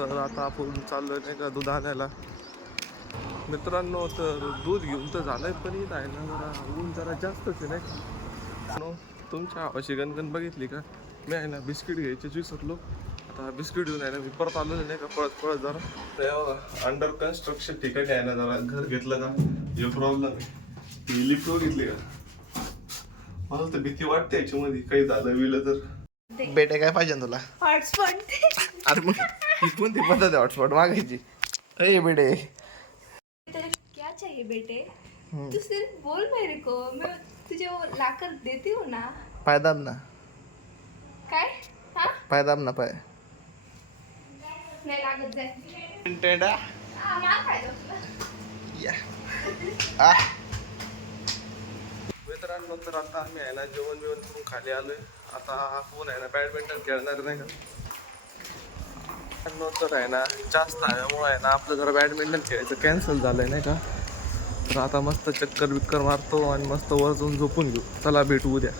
तर आता आपण चाललोय नाही का दूध आणायला मित्रांनो. तर दूध घेऊन तर झालंय पण इथं आहे ना जरा ऊन जरा जास्तच आहे नाही का. तुमच्या आवाशी गणगण बघितली का. मी आहे ना बिस्किट घ्यायचीच विसरलो. आता बिस्किट घेऊन आहे ना मी परत आलो नाही का पळत पळत जरा अंडर कन्स्ट्रक्शन ठिकाणी आहे ना जरा घर घेतलं का हे प्रॉब्लेम आहे. लिफ्ट बघितली का. मला तर भीती वाटते याच्यामध्ये काही झालं विलं तर. बेटे काय पाहिजे तुला हॉटस्पॉट अरे मग ही कोणती पद्धत आहे हॉटस्पॉट मागायची. अरे बेटे क्या चाहिए बेटे तू सिर्फ बोल मेरे को मैं तुझे वो लाकर देती हूँ ना. पायदाब ना काय हा पायदाब ना पाय नाही लागत जाय मार खायचं तुला. मित्रांनो तर आता आम्ही आहे ना जेवण करून खाली आलोय. आता कोण आहे ना बॅडमिंटन खेळणार नाही का. तर आहे ना जास्त आहे ना आपलं जरा बॅडमिंटन खेळायचं कॅन्सल झालंय नाही का. तर आता मस्त चक्कर बिक्कर मारतो आणि मस्त वर जाऊन झोपून घेऊ. चला भेटू उद्या.